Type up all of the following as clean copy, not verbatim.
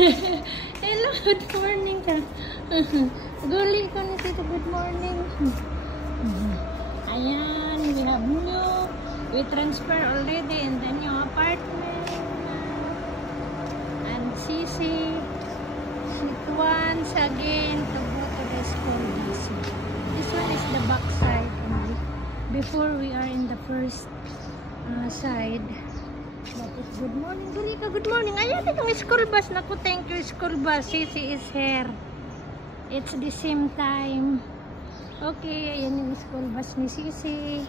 Hello, good morning ka. Guli ko ni Tito, good morning. Ayan, we have new. We transfer already in the new apartment. And Sisi, once again to go to the school bus. This one is the back side only. Before we are in the first side. But it's good morning. Guli ka, good morning. Ayan yung school bus. Naku, thank you school bus. Sisi is here. It's the same time. Okay, ayan yung school bus ni Sisi.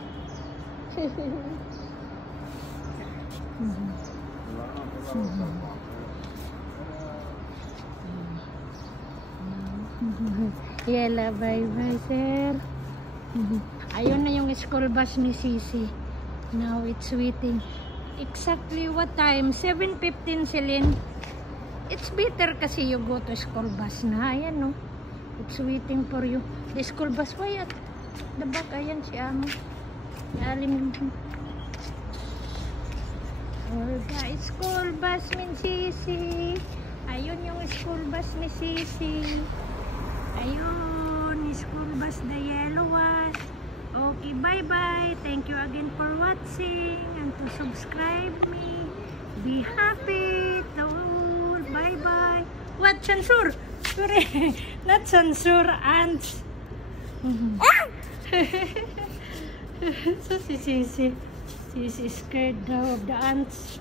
Yela, bye-bye, sir. Ayun na yung school bus ni Sisi. Now it's waiting. Exactly what time? 7:15, Celine. It's better kasi you go to school bus na. Ayan, no? It's waiting for you. The school bus, why at the back? Ayan si Amo. Alim. Oh, guys, school bus ni Sisi. Ayun yung school bus ni Sisi. Ayun, school bus, the yellow one. Okay, bye-bye. Thank you again for watching and to subscribe me. Be happy. Bye-bye. What? Censure? Sorry. Not censure, ants. So, Sisi scared daw of the ants.